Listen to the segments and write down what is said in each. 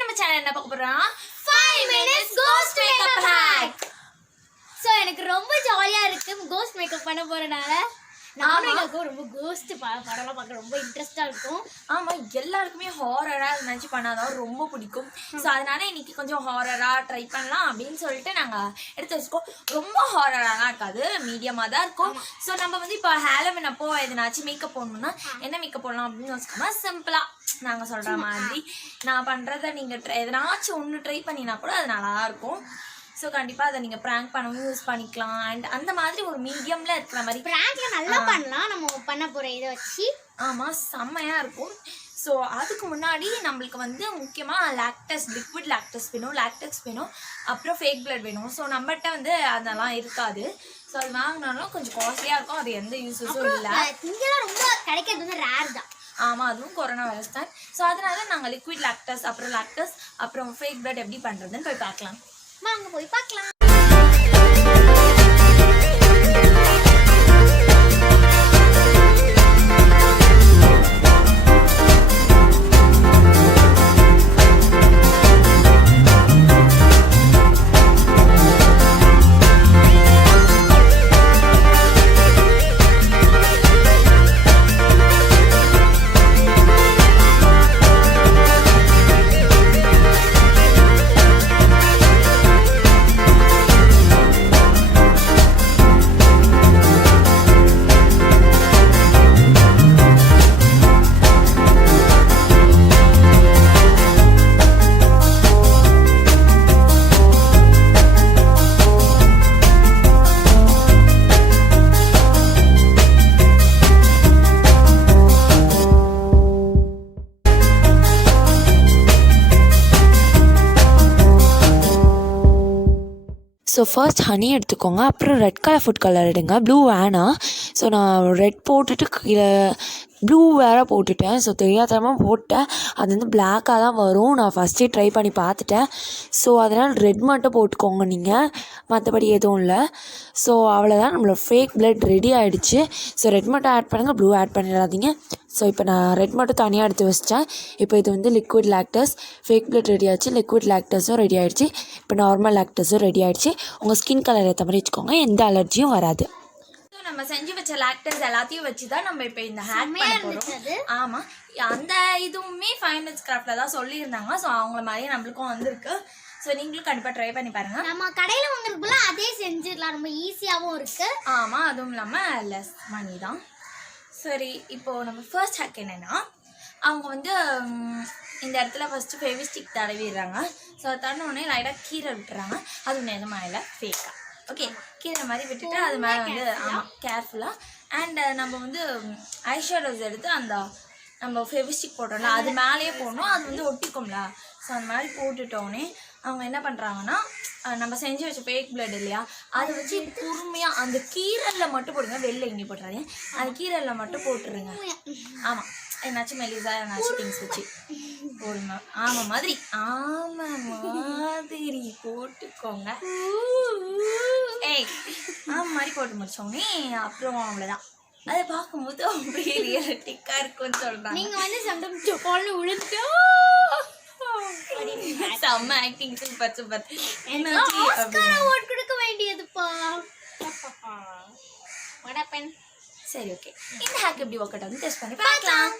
இன்னைக்கு நம்ம சேனல் என்ன பார்க்க போறோம்னா 5 minutes ghost makeup hack. So எனக்கு ரொம்ப ஜாலியா இருக்கு கோஸ்ட் மேக்கப் பண்ண போறனால. நானும் ரொம்ப கோஸ்ட் படம்லாம் பார்க்க ரொம்ப இன்ட்ரெஸ்டா இருக்கும். ஆமா, எல்லாருக்குமே ஹாரரா நினைச்சு பண்ணாதான் ரொம்ப பிடிக்கும். ஸோ அதனால இன்னைக்கு கொஞ்சம் ஹாரரா ட்ரை பண்ணலாம் அப்படின்னு சொல்லிட்டு நாங்கள் எடுத்து வச்சுக்கோம். ரொம்ப ஹாரராலாம் இருக்காது, மீடியமாக தான் இருக்கும். ஸோ நம்ம வந்து இப்போ ஹாலோவின் அப்போ எதனாச்சும் மேக்கப் போடணும்னா என்ன மேக்கப் போடலாம் அப்படின்னு வச்சுக்கோமா, சிம்பிளாக நாங்கள் சொல்கிற மாதிரி நான் பண்ணுறதை நீங்கள் எதனாச்சும் ஒன்று ட்ரை பண்ணினா கூட அது நல்லா இருக்கும். ஸோ கண்டிப்பாக அதை நீங்கள் ப்ராங்க் பண்ணவும் யூஸ் பண்ணிக்கலாம். அண்ட் அந்த மாதிரி ஒரு மீடியமில் இருக்கிற மாதிரி ப்ராங்க்ல நல்லா பண்ணலாம் நம்ம பண்ண போகிற இதை வச்சு. ஆமாம், செம்மையாக இருக்கும். ஸோ அதுக்கு முன்னாடி நம்மளுக்கு வந்து முக்கியமாக லிக்விட் லாக்டஸ் வேணும், லாக்டெக்ஸ் வேணும், அப்புறம் ஃபேக் பிளட் வேணும். ஸோ நம்மகிட்ட வந்து அதெல்லாம் இருக்காது. ஸோ அது வாங்கினாலும் கொஞ்சம் காஸ்ட்லியாக இருக்கும், அது எந்த யூஸஸும் இல்லை. இங்கெல்லாம் ரொம்ப கிடைக்கிறது வந்து ரேர் தான். ஆமாம், அதுவும் கொரோனா வைரஸ் தான். ஸோ அதனால நாங்கள் லிக்விட் லாக்டஸ் அப்புறம் ஃபேக் பிளட் எப்படி பண்ணுறதுன்னு போய் பார்க்கலாம். வாங்க போய் பார்க்கலாம். ஸோ ஃபர்ஸ்ட் ஹனி எடுத்துக்கோங்க, அப்புறம் ரெட் கலர் ஃபுட் கலர் எடுங்க, ப்ளூ வேணாம். ஸோ நான் ரெட் போட்டுட்டு கீழே ப்ளூ வேறு போட்டுட்டேன். ஸோ தெரியாதமாக போட்டேன், அது வந்து பிளாக்காக தான் வரும். நான் ஃபஸ்ட்டே ட்ரை பண்ணி பார்த்துட்டேன். ஸோ அதனால் ரெட் மட்டும் போட்டுக்கோங்க நீங்கள், மற்றபடி எதுவும் இல்லை. ஸோ அவ்வளோதான், நம்மளோட ஃபேக் பிளட் ரெடி ஆகிடுச்சு. ஸோ ரெட் மட்டும் ஆட் பண்ணுங்கள், ப்ளூ ஆட் பண்ணிடாதீங்க. ஸோ இப்போ நான் ரெட் மட்டும் தனியாக எடுத்து வச்சிட்டேன். இப்போ இது வந்து லிக்விட் லாக்டஸ், ஃபேக் பிளட் ரெடி ஆகிடுச்சு, லிக்விட் லாக்டஸும் ரெடி ஆகிடுச்சு, இப்போ நார்மல் லாக்டஸும் ரெடி ஆகிடுச்சு. உங்கள் ஸ்கின் கலர் ஏற்ற மாதிரி வச்சுக்கோங்க, எந்த அலர்ஜியும் வராது. நம்ம செஞ்சு வச்ச லாக்டஸ் எல்லாத்தையும் வச்சு தான் நம்ம இப்போ இந்த ஹேக் பண்ண போகிறோம். ஆமாம், அந்த இதுவுமே 5 minutes கிராஃப்டில் தான் சொல்லியிருந்தாங்க. ஸோ அவங்கள மாதிரியே நம்மளுக்கும் வந்திருக்கு. ஸோ நீங்களும் கண்டிப்பாக ட்ரை பண்ணி பாருங்கள். நம்ம கடையில் வாங்குறதுக்குள்ள அதே செஞ்சிடலாம், ரொம்ப ஈஸியாகவும் இருக்குது. ஆமாம், அதுவும் இல்லாமல் லெஸ் மணி தான். சரி, இப்போது நம்ம ஃபர்ஸ்ட் ஹேக் என்னென்னா, அவங்க வந்து இந்த இடத்துல ஃபஸ்ட்டு ஃபெவிஸ்டிக் தடவிடுறாங்க. ஸோ அதை தடனோடனே லைட்டாக கீரை விட்டுறாங்க. அது நிஜமாக இல்லை, ஃபேக்காக. ஓகே, கீரை மாதிரி விட்டுட்டு அது மேலே வந்து ஆமாம் கேர்ஃபுல்லாக. அண்ட் நம்ம வந்து ஐஷேடோஸ் எடுத்து அந்த நம்ம ஃபெவிஸ்டிக் போட்டோம்ல அது மேலேயே போடணும், அது வந்து ஒட்டிக்கும்ல. ஸோ அந்த மாதிரி போட்டுட்டோன்னே அவங்க என்ன பண்ணுறாங்கன்னா, நம்ம செஞ்சு வச்ச ஃபேக் பிளட் இல்லையா, அதை வச்சு பொறுமையாக அந்த கீரலில் மட்டும் போடுங்க, வெளில எங்கே போட்டுறாதீங்க, அந்த கீரலில் மட்டும் போட்டுருங்க. ஆமாம், என்னாச்சும் மெலிசா என்னாச்சும் திங்ஸ் வச்சு போடுங்க. ஆமாம் மாதிரி போட்டுக்கோங்க. ஏய், ஆமாம் மாதிரி போட்டு முடிச்சோடனே அப்புறம் அவ்வளோதான். அதை பார்க்கும்போது அப்படியே ரியலிட்டிக்காக இருக்குன்னு சொல்கிறாங்க. நீங்கள் வந்து சம்டைம்ஸ் ஜப்பான்னு விழுந்தோ செம்ம ஆக்டிங், சூப்பர் சூப்பர். அவார்ட் கொடுக்க வேண்டியதுப்பா. சரி, ஓகே, இந்த ஹேக் எப்படி ஒர்க் அவுட் ஆகுது டெஸ்ட் பண்ணி பார்க்கலாம்.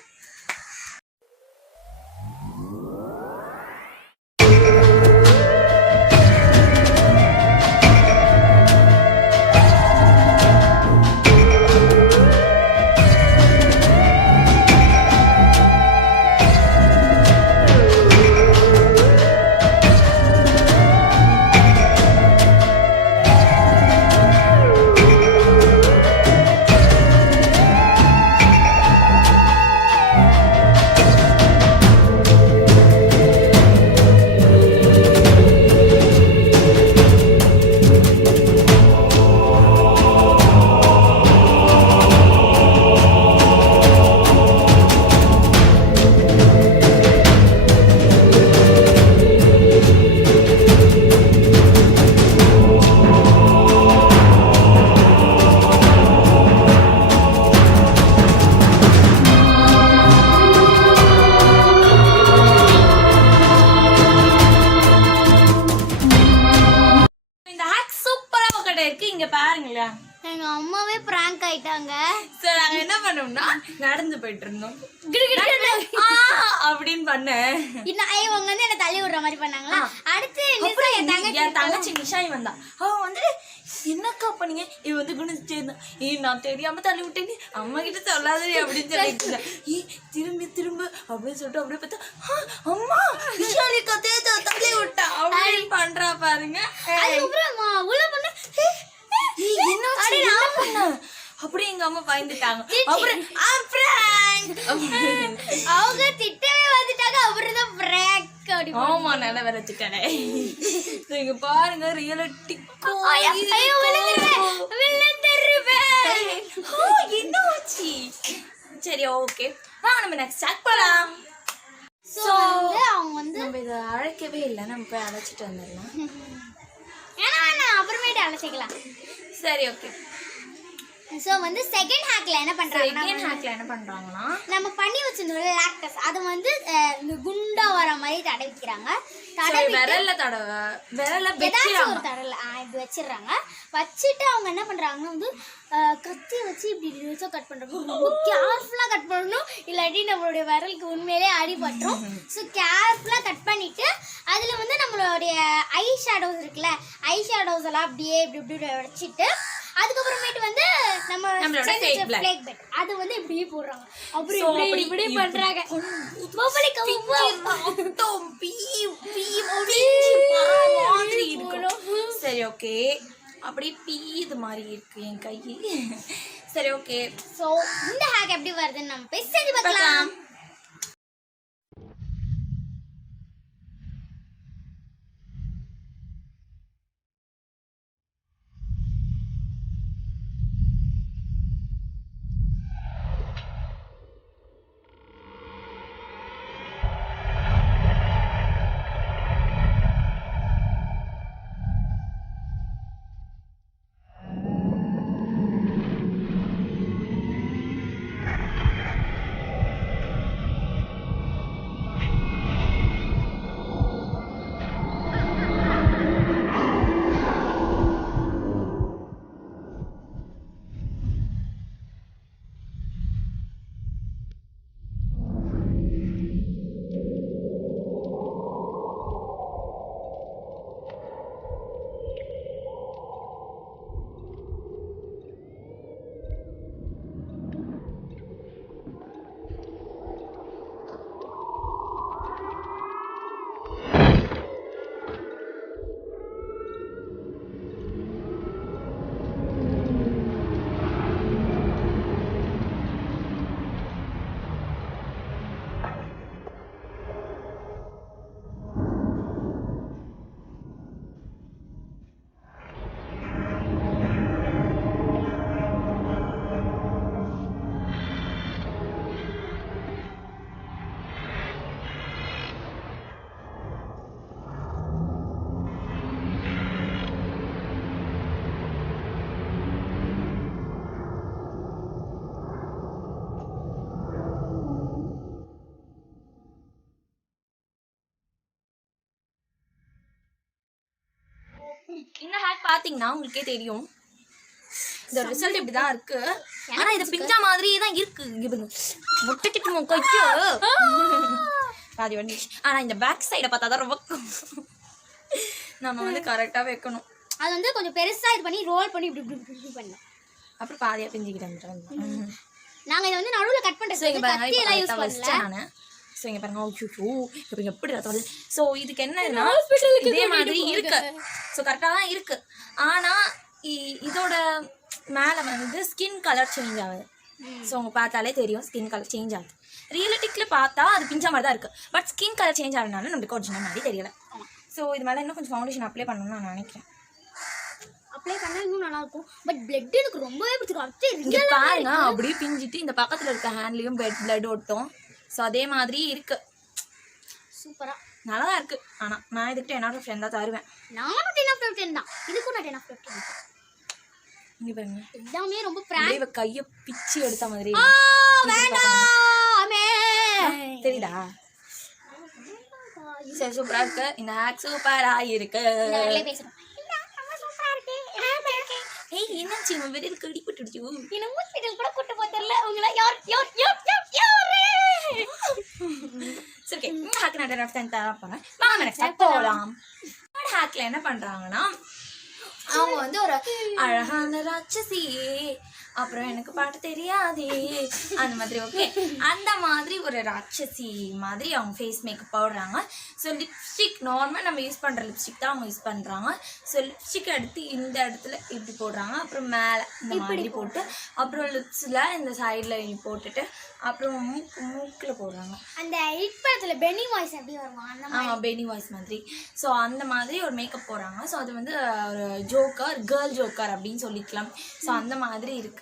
ஆயிட்டா? எங்க அம்மாவே பிராங்க் ஆயிட்டாங்க. சோ நாங்க என்ன பண்ணோம்னா நடந்து போயிட்டு இருந்தோம். அப்படின்னு பண்ணேன். இவங்க வந்து என்ன தள்ளி விடுற மாதிரி பண்ணாங்களா. அடுத்து என் தங்கச்சி நிஷாய் வந்தா. அவ வந்து என்னக்கா பண்ணீங்க? இவ வந்து குணிச்சு நான் தெரியாம தள்ளி விட்டேன், அம்மா கிட்ட சொல்லாதே அப்படின்னு சொல்லிட்டு திரும்பி திரும்ப அப்படின்னு சொல்லிட்டு அப்படியே பார்த்தா அம்மா நிஷாலி கத்தைய தள்ளி விட்டா அப்படின்னு பண்றா பாருங்க. உள்ள பண்ண அப்படி எங்க அம்மா பயந்துட்டாங்க. அவங்க திட்டவே வந்துட்டாங்க. அப்புறம் தான் பிராங்க். ஆமா நல்ல விளைச்சுட்டே. நீங்க பாருங்க ரியாலிட்டி என்ன ஆச்சு. சரி ஓகே வாங்க நம்ம நெக்ஸ்ட் ஸ்டார்ட் பண்ணலாம். சோ அவங்க வந்து நம்ம இதை அழைக்கவே இல்லை, நம்ம போய் அழைச்சிட்டு வந்துடலாம். ஏன்னா அப்புறமேட்டு அழைச்சிக்கலாம். சரி ஓகே. சோ வந்து செகண்ட் ஹேக்ல என்ன பண்றாங்கன்னா நம்ம பண்ணி வச்சிருந்தோம் லாக்டஸ் அது வந்து இந்த குண்டா வர மாதிரி தடவிக்கிறாங்க. விரல்ல ஏதாச்சும் ஒரு தடவை இப்படி வச்சிடுறாங்க. வச்சுட்டு அவங்க என்ன பண்றாங்கன்னா வந்து கத்தி வச்சு இப்படி கட் பண்றாங்க. ரொம்ப கேர்ஃபுல்லா கட் பண்ணணும், இல்லாட்டி நம்மளுடைய விரலுக்கு உண்மையிலே அடிபட்டுரும். ஸோ கேர்ஃபுல்லா கட் பண்ணிட்டு அதுல வந்து நம்மளுடைய ஐ ஷேடோஸ் இருக்குல்ல, ஐ ஷேடோஸ் எல்லாம் அப்படியே இப்படி இப்படி வச்சுட்டு அதுக்கப்புறமேட்டு வந்து நம்ம ஃபிளேக் பெட் அது வந்து இப்படியே போடுறாங்க. அப்புறம் இப்படி பண்றாங்க. சரி ஓகே. அப்படி இது மாதிரி இருக்கு என் கை. சரி ஓகே. சோ இந்த ஹேக் எப்படி வருதுன்னு நம்ம போய் செஞ்சு பார்க்கலாம். இந்த ஹேக் பாத்தீங்கன்னா உங்களுக்கே தெரியும். இந்த ரிசல்ட் இப்படிதான் இருக்கு. ஆனா இது பிஞ்சா மாதிரியே தான் இருக்கு. முட்டைச்சிட்டு கையோ பாதி வண்டி. ஆனா இந்த பேக் சைடை பார்த்தா தான் ரொம்ப நம்ம வந்து கரெக்டா வைக்கணும். அது வந்து கொஞ்சம் பெருசா இது பண்ணி ரோல் பண்ணி இப்படி இப்படி இப்படி பண்ணணும். அப்புறம் பாதியா பிஞ்சிக்கிட்டேன். நாங்க இதை வந்து நடுவுல கட் பண்றோம். கத்தி எல்லாம் யூஸ் பண்ணல. நானு ஸோ இங்கே பாருங்க இப்போ எப்படி ரத்தம் வருது. ஸோ இதுக்கு என்னன்னா இதே மாதிரி இருக்கு. ஸோ கரெக்டாக தான் இருக்கு. ஆனால் இதோட மேலே வந்து ஸ்கின் கலர் சேஞ்ச் ஆகுது. ஸோ உங்க பார்த்தாலே தெரியும் ஸ்கின் கலர் சேஞ்ச் ஆகுது. ரியலிட்டிக்கில் பார்த்தா அது பிஞ்சா மாதிரி தான் இருக்குது. பட் ஸ்கின் கலர் சேஞ்ச் ஆகுதுனால நம்மளுக்கு ஒரிஜினல் மாதிரி தெரியல. ஸோ இது மேலே இன்னும் கொஞ்சம் ஃபவுண்டேஷன் அப்ளை பண்ணணும்னு நான் நினைக்கிறேன். அப்ளை பண்ணா இன்னும் நல்லா இருக்கும். பட் பிளட் எனக்கு ரொம்பவே பிடிச்சிருக்கு. இங்கே பாருங்க அப்படியே பிஞ்சிட்டு இந்த பக்கத்தில் இருக்க ஹேண்ட்லேயும் பிளட் ஓட்டும். ஸோ அதே மாதிரி இருக்கு. சூப்பரா நல்லா தான் இருக்கு. ஆனால் நான் இதுக்கிட்ட என்னோட ஃப்ரெண்டாக தருவேன். நானும் 10/10 தான். இதுக்கும் நான் 10/10 தான். இங்கே பாருங்க எல்லாமே ரொம்ப பிராங்க். கையை பிச்சு எடுத்த மாதிரி தெரியுதா? சரி சூப்பரா இருக்கு. இந்த ஹேக் சூப்பரா இருக்கு. என்னாச்சு இவன் வெளியில் கடிப்பட்டுடுச்சு இன்னும் ஹாஸ்பிட்டல் கூட கூட்டு போக தெரியல உங்களை யாரு சரி ஓகே ஹேக் நான் தர போகிறேன் வாங்க நெக்ஸ்ட் போகலாம். ஹேக்கில் என்ன பண்ணுறாங்கன்னா அவங்க வந்து ஒரு அழகான ராட்சசி அப்புறம் எனக்கு பாட்டு தெரியாதே அந்த மாதிரி ஓகே அந்த மாதிரி ஒரு ராட்சசி மாதிரி அவங்க ஃபேஸ் மேக்கப் போடுறாங்க. ஸோ லிப்ஸ்டிக் நார்மல் நம்ம யூஸ் பண்ணுற லிப்ஸ்டிக் தான் அவங்க யூஸ் பண்ணுறாங்க. ஸோ லிப்ஸ்டிக் எடுத்து இந்த இடத்துல இப்படி போடுறாங்க, அப்புறம் மேலே இந்த மாதிரி போட்டு அப்புறம் லிப்ஸில் இந்த சைடில் போட்டுட்டு அப்புறம் மூக்கில் போடுறாங்க. அந்த ஹிட் படத்தில் பெனி வாய்ஸ் எப்படி வருமா அந்த ஆமாம் பெனி வாய்ஸ் மாதிரி. ஸோ அந்த மாதிரி ஒரு மேக்கப் போடுறாங்க. ஸோ அது வந்து ஒரு ஜோக்கர் கேர்ள் ஜோக்கர் அப்படின்னு சொல்லிக்கலாம். ஸோ அந்த மாதிரி இருக்குது.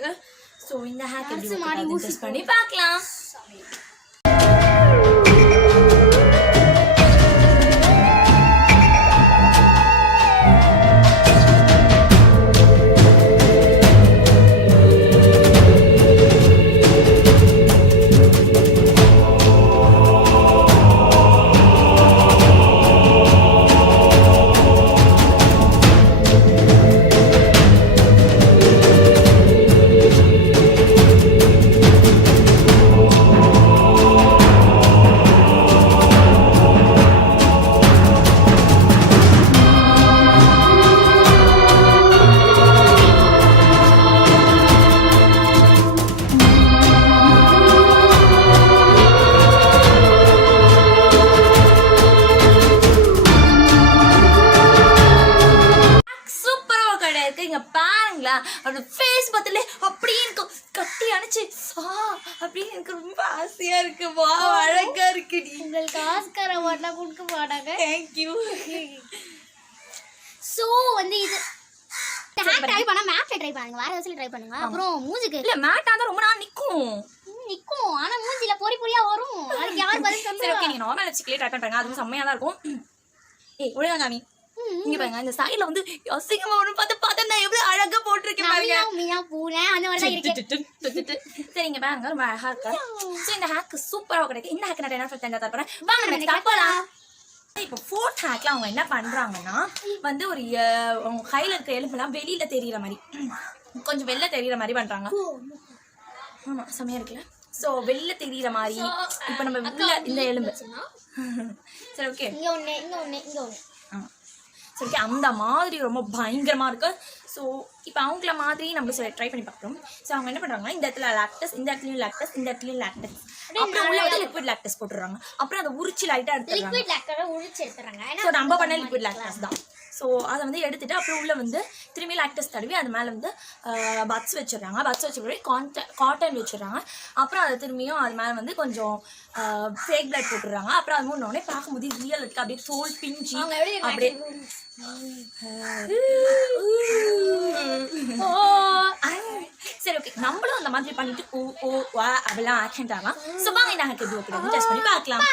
ஸோ இந்த ஹேக் எப்படி டெஸ்ட் பண்ணி பார்க்கலாம். அவரோட ஃபேஸ் பார்த்தாலே அப்படியே இருக்கும் கட்டி அணைச்சு அப்படின்னு எனக்கு ரொம்ப ஆசையா இருக்கு. வா அழகா இருக்கு. உங்களுக்கு ஆஸ்கார் அவார்ட்லாம் கொடுக்க மாட்டாங்க. தேங்க்யூ. ஸோ வந்து இது ட்ரை பண்ணா மேட்ல ட்ரை பண்ணுங்க, வேற ஏதாச்சும் ட்ரை பண்ணுங்க. அப்புறம் மூஞ்சிக்கு இல்ல மேட்டா தான் ரொம்ப நாள் நிக்கும் ஆனா மூஞ்சில பொறி பொறியா வரும். அதுக்கு யார் பதில் சரி சொல்லுங்க. ஓகே நீங்க நார்மல் லிப்ஸ்டிக்லயே ட்ரை பண்றாங்க, அதுவும் செம்மையா தான் இருக்கும். ஏய் ஒழுங்கா காமி இங்க பாருங்க இந்த சைடுல வந்து அசிங்கமா ஒன்று பார்த்து நான் எவ்வளவு அழகா போட்டிருக்கேன் பாருங்க. மீனா பூனை அந்த மாதிரி தான் இருக்கு. சரிங்க பாருங்க ரொம்ப அழகா இருக்கு. ஸோ இந்த ஹேக் சூப்பரா கிடைக்கும். இந்த ஹேக் நான் என்ன தெரிஞ்சா தரப்போறேன். வாங்க நம்ம ஸ்டார்ட் பண்ணலாம். இப்போ ஃபோர்த் ஹேக்ல அவங்க என்ன பண்றாங்கன்னா வந்து ஒரு அவங்க கையில இருக்க எலும்புலாம் வெளியில தெரியுற மாதிரி கொஞ்சம் வெளில தெரியுற மாதிரி பண்றாங்க. ஆமா செம்மையா இருக்குல்ல. ஸோ வெளில தெரியுற மாதிரி இப்போ நம்ம உள்ள இந்த எலும்பு சரி ஓகே இங்க ஒண்ணு இங்க ஒண்ணு இங்க ஒண்ணு ஆமாம் சரி ஓகே அந்த மாதிரி ரொம்ப பயங்கரமாக இருக்குது. ஸோ இப்போ அவங்கள மாதிரி நம்ம சில ட்ரை பண்ணி பார்க்குறோம். ஸோ அவங்க என்ன பண்ணுறாங்கன்னா இந்த இடத்துல லாக்டஸ், இந்த இடத்துலையும் லாக்டஸ், இந்த இடத்துலையும் லாக்டஸ், அப்புறம் உள்ள வந்து லிக்விட் லாக்டஸ் போட்டுடுறாங்க. அப்புறம் அதை உரிச்சு லைட்டாக எடுத்துடுறாங்க. லிக்விட் லாக்டஸ் உரிச்சு எடுத்துறாங்க. ஸோ நம்ம பண்ண லிக்விட் லாக்டஸ் தான். ஸோ அதை வந்து எடுத்துட்டு அப்புறம் உள்ள வந்து திரும்பி லாக்டஸ் தடவி அது மேலே வந்து பட்ஸ் வச்சிடுறாங்க. பட்ஸ் வச்சுட்டு காட்டன் வச்சிடுறாங்க. அப்புறம் அதை திரும்பியும் அது மேலே வந்து கொஞ்சம் ஃபேக் பிளட் போட்டுடுறாங்க. அப்புறம் அது மூணு பார்க்கும்போது ரியல் இருக்கு, அப்படியே தோல் பிஞ்சு அப்படியே சரி ஓகே நம்மளும் அந்த மாதிரி பண்ணிட்டு அப்படிலாம் ஆக்ஷன் ஆகலாம். ஸோ வாங்க நாங்கள் எப்படி ஓகே டெஸ்ட் பண்ணி பார்க்கலாம்.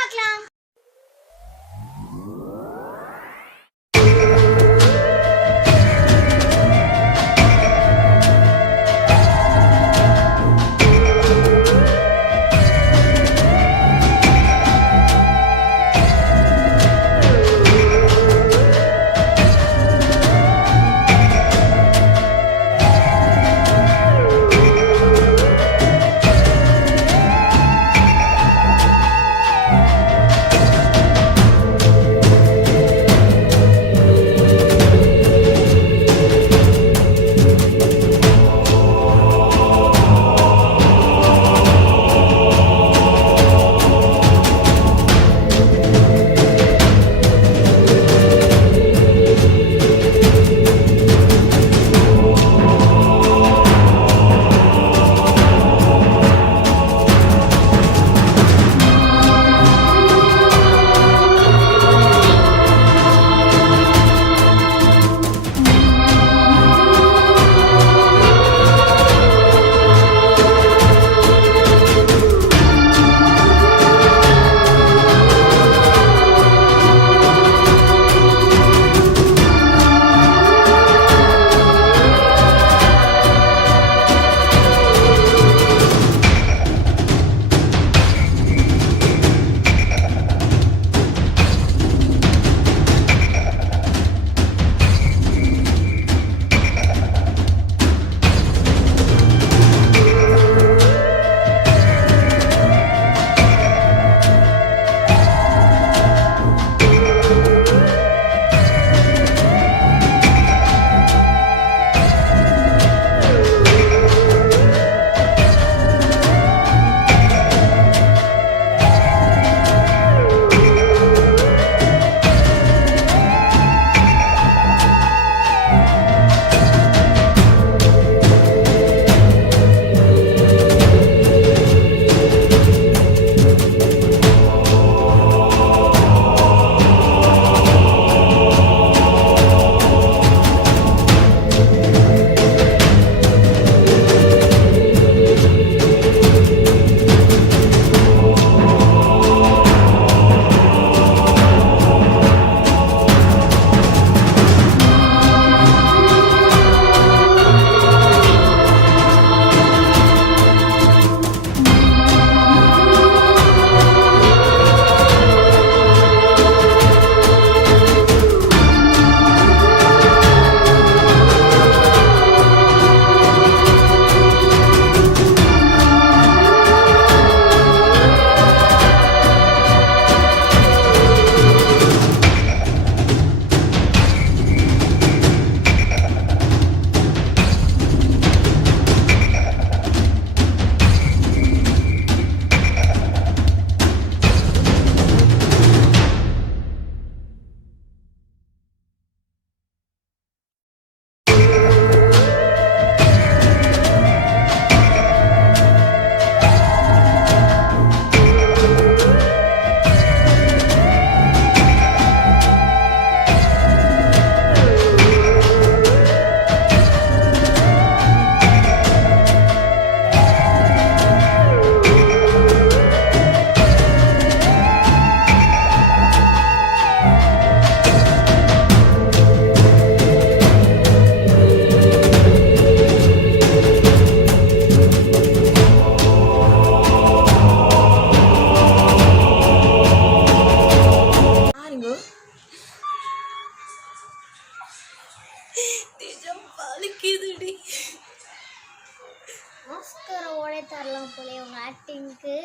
போலே உங்க ஆக்டிங்க்கு.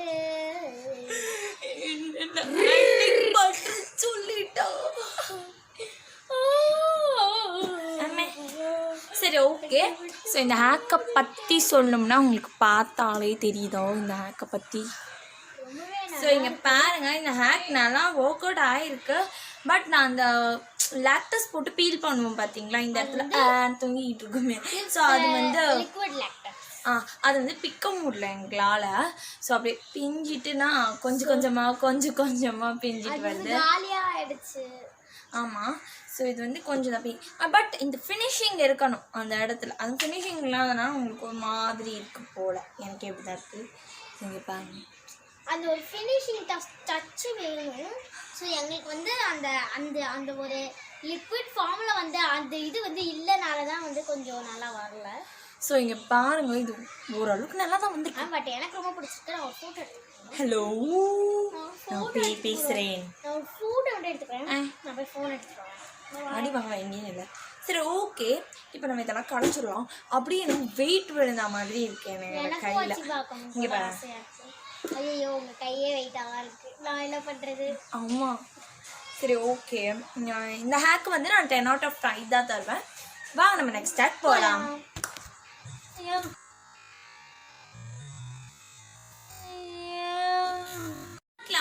சொல்லிட்டா. சரி ஓகே. ஸோ இந்த ஹேக்கை பற்றி சொல்லணும்னா உங்களுக்கு பார்த்தாலே தெரியுதோ இந்த ஹேக்கை பற்றி. ஸோ இங்கே பாருங்கள், இந்த ஹேக் நல்லா ஒர்க் அவுட் ஆகிருக்கு. பட் நான் அந்த லாக்டஸ் போட்டு பீல் பண்ணுவோம் பார்த்தீங்களா, இந்த இடத்துல தொங்கிட்டு இருக்குமே. ஸோ அது வந்து லிக்விட் லாக்டஸ். அது வந்து பிக்க முடியல எங்களால். ஸோ அப்படியே பிஞ்சிட்டுனா கொஞ்சம் கொஞ்சமாக பிஞ்சிட்டு வருது. காலியாக ஆயிடுச்சு. ஆமாம். ஸோ இது வந்து கொஞ்சம் தான் பட் இந்த ஃபினிஷிங் இருக்கணும் அந்த இடத்துல. அந்த ஃபினிஷிங் இல்லாதனால உங்களுக்கு ஒரு மாதிரி இருக்குது போல். எனக்கு எப்படி தான் இருக்குது நீங்கள் பாருங்க. அந்த ஒரு ஃபினிஷிங் டச்சு வேணும். ஸோ எங்களுக்கு வந்து அந்த அந்த அந்த ஒரு லிக்விட் ஃபார்மில் வந்து அந்த இது வந்து இல்லைனால தான் வந்து கொஞ்சம் நல்லா வரல. ஸோ இங்கே பாருங்க, இது ஓரளவுக்கு நல்லா தான் வந்து. பட் எனக்கு ரொம்ப பிடிச்சிருக்கு. நான் ஒரு ஃபோட்டோ எடுத்துக்கிறேன். ஹலோ, நான் பேசுகிறேன். நான் ஒரு ஃபோட்டோ வந்து எடுத்துக்கிறேன். நான் போய் ஃபோன் எடுத்துக்கிறேன். அடி வாங்க எங்கேயும் இல்லை. சரி ஓகே, இப்போ நம்ம இதெல்லாம் கடைச்சிடலாம். அப்படியே எனக்கு வெயிட் விழுந்த மாதிரி இருக்கு எனக்கு கையில். இங்கே பாருங்க. ஐயோ உங்கள் கையே வெயிட்டாக இருக்குது. நான் என்ன பண்ணுறது? ஆமாம். சரி ஓகே, இந்த ஹேக்கு வந்து நான் 10 out of 5 தான் தருவேன். வாங்க நம்ம நெக்ஸ்ட் ஹேக் போகலாம்.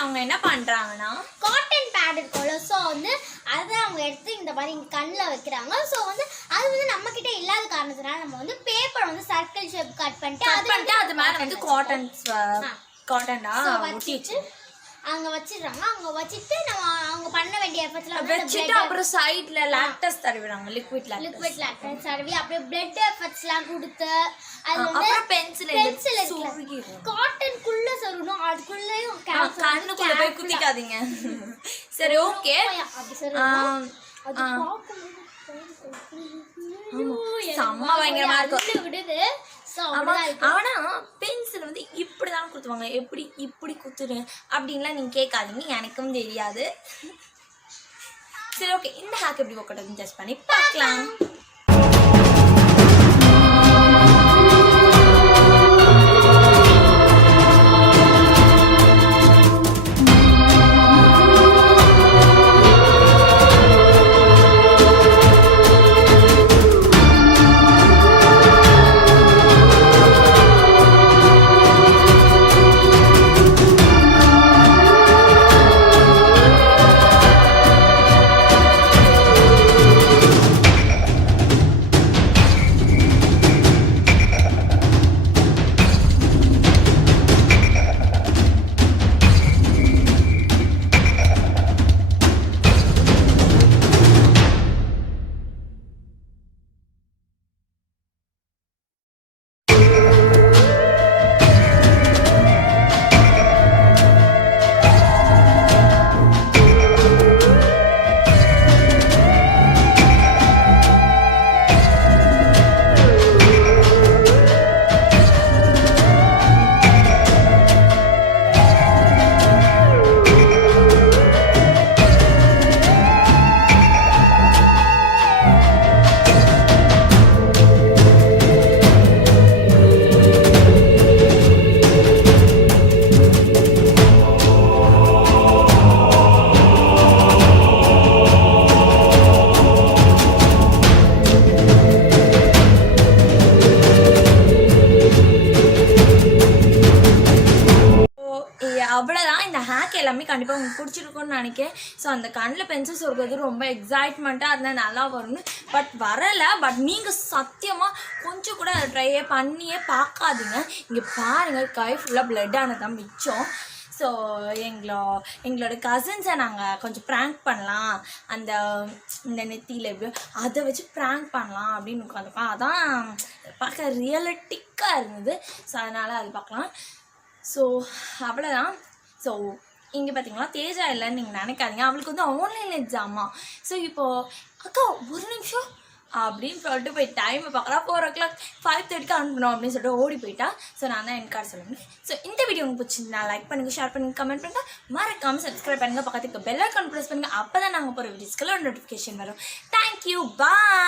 அவங்க என்ன பண்ணுறாங்கன்னா காட்டன் பேட் இருக்கும்ல, ஸோ வந்து அதை அவங்க எடுத்து இந்த மாதிரி இங்கே கண்ணில் வைக்கிறாங்க. ஸோ வந்து அது வந்து நம்மக்கிட்ட இல்லாத காரணத்தினால நம்ம வந்து பேப்பரை வந்து சர்க்கிள் ஷேப் கட் பண்ணிட்டு அது மேலே வந்து காட்டன்டா வச்சுட்டு அங்கே வச்சிடுறாங்க. அங்கே வச்சுட்டு நம்ம அவங்க பண்ண வேண்டிய எஃபர்ட்ஸ்லாம் வச்சுட்டு அப்புறம் சைடில் லாக்டஸ் தடவிடுறாங்க. லிக்விட் லாக்டஸ் தடவி அப்படியே பிளட் எஃபர்ட்ஸ்லாம் கொடுத்து அது அப்புறம் பென்சில் காட்டனுக்குள்ளே சொல்லணும். அதுக்குள்ளேயும் கண்ணுக்குள்ளே போய் குத்திக்காதீங்க. சரி ஓகே. செம்ம பயங்கரமா இருக்கும் விடுது. ஆனா பென்சில் வந்து இப்படிதான் குத்துவாங்க. எப்படி இப்படி குத்துரு அப்படின்லாம் நீங்க கேட்காதீங்க, எனக்கும் தெரியாது. சரி ஓகே, இந்த ஹேக் எப்படி ஒர்க் அவுட் ஜஸ்ட் பண்ணி பார்க்கலாம். அவ்வளோதான். இந்த ஹேக் எல்லாமே கண்டிப்பாக உங்களுக்கு பிடிச்சிருக்கும்னு நினைக்கிறேன். ஸோ அந்த கண்ணில் பென்சில் சொருக்கிறது ரொம்ப எக்ஸைட்மெண்ட்டாக இருந்தால் நல்லா வரும்னு. பட் வரலை. பட் நீங்கள் சத்தியமாக கொஞ்சம் கூட அதை ட்ரையே பண்ணியே பார்க்காதீங்க. இங்கே பாருங்கள், கை ஃபுல்லாக பிளட் ஆனதான் மிச்சம். ஸோ எங்களோட கசின்ஸை நாங்கள் கொஞ்சம் ப்ராங்க் பண்ணலாம், இந்த நெத்தியில் எப்படியோ அதை வச்சு ப்ராங்க் பண்ணலாம் அப்படின்னு உட்காந்துருக்கோம். அதான் பார்க்க ரியலிட்டிக்காக இருந்தது. ஸோ அதனால் அது பார்க்கலாம். ஸோ அவ்வளோதான். ஸோ இங்கே பார்த்தீங்களா, தேஜா இல்லைன்னு நீங்கள் நினைக்காதீங்க. அவளுக்கு வந்து ஆன்லைன் எக்ஸாமா. ஸோ இப்போது அக்கா ஒரு நிமிஷம் அப்படின்னு சொல்லிட்டு போய் டைமை பார்க்கலாம். 4 o'clock 5:30 அனுப்பணும் அப்படின்னு சொல்லிட்டு ஓடி போயிட்டா. ஸோ நான் தான் என் கார்டு சொல்லுங்கள். ஸோ இந்த வீடியோ உங்களுக்கு பிடிச்சிருந்தா லைக் பண்ணுங்கள், ஷேர் பண்ணுங்கள், கமெண்ட் பண்ணுங்கள், மறக்காமல் சப்ஸ்கிரைப் பண்ணுங்கள், பக்கத்துக்கு பெல் ஐக்கான் ப்ரெஸ் பண்ணுங்கள். அப்போ தான் நாங்கள் போகிற வீடியோஸ்க்கெல்லாம் நோட்டிஃபிகேஷன் வரும். தேங்க்யூ, பாய்.